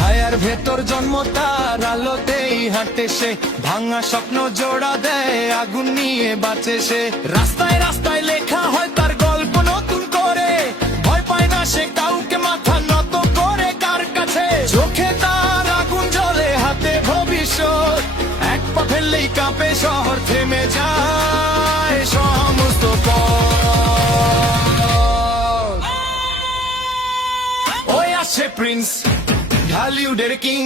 ছায়ার ভেতর জন্ম, তার আলোতেই হাঁটে সে। ভাঙা স্বপ্ন জোড়া দেয়, আগুন নিয়ে বাঁচে সে। রাস্তায় রাস্তায় লেখা হয় তার গল্প নতুন করে। ভয় পায় না সে কাউকে মাথা নত করে কার কাছে। চোখে তার আগুন জ্বলে, হাতে ভবিষ্যৎ। এক পা ফেললেই কাঁপে, শহর থেমে যায় সমস্ত পথ। ওই আসছে প্রিন্স। ঢালিউডের কিং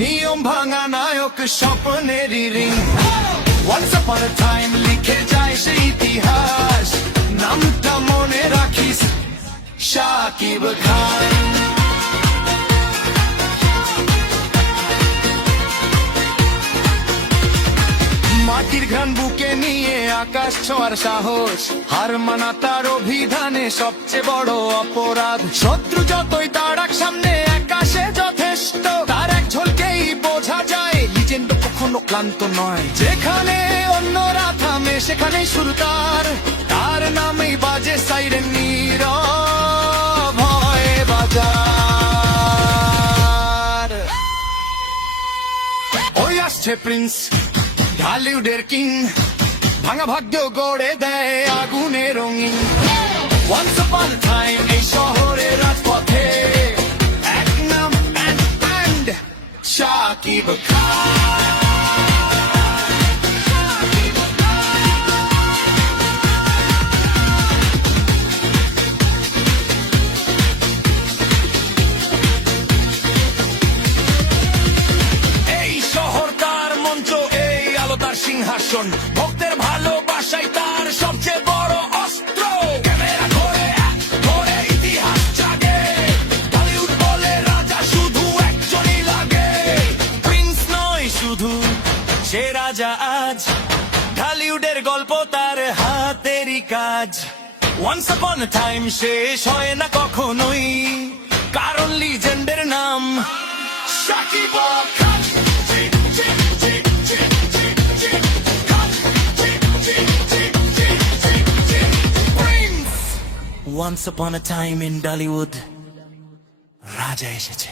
নিয়ম ভাঙা নায়ক স্বপ্নেরই রিং ওয়ান্স আপন টাইম লিখে যায় সে ইতিহাস, নামটা মনে রাখিস শাকিব খান। মাটির ঘ্রাণ বুকে নিয়ে আকাশ ছোঁয়ার সাহস, হার মানা তার অভিধানে সবচেয়ে বড় অপরাধ। শত্রু যতই তারাক সামনে ক্লান্ত নয়। যেখানে অন্যরা থামে সেখানে শুরু তার তার বাজে সাইরেন নীরব ভয়ে বাজার। ওই আসছে প্রিন্স, ঢালিউডের কিং। ভাঙা ভাগ্য গড়ে দেয় আগুনে রঙিন। Once upon a time এই শহরের রাজপথে এক নাম and শাকিব খান সিংহাসন ভক্তের ভালোবাসাই তার সবচেয়ে বড় অস্ত্র। ক্যামেরা ধরে ধরে ইতিহাস জাগে। টলিউড বলে রাজা শুধু একজনই লাগে। প্রিন্স নয় শুধু, সে রাজা আজ। ঢালিউডের গল্প তার হাতেরই কাজ। ওয়ান্স আপন টাইম শেষ হয় না কখনোই। কারণ লিজেন্ডের নাম Shakib Once upon a time in Dollywood, রাজা এসেছে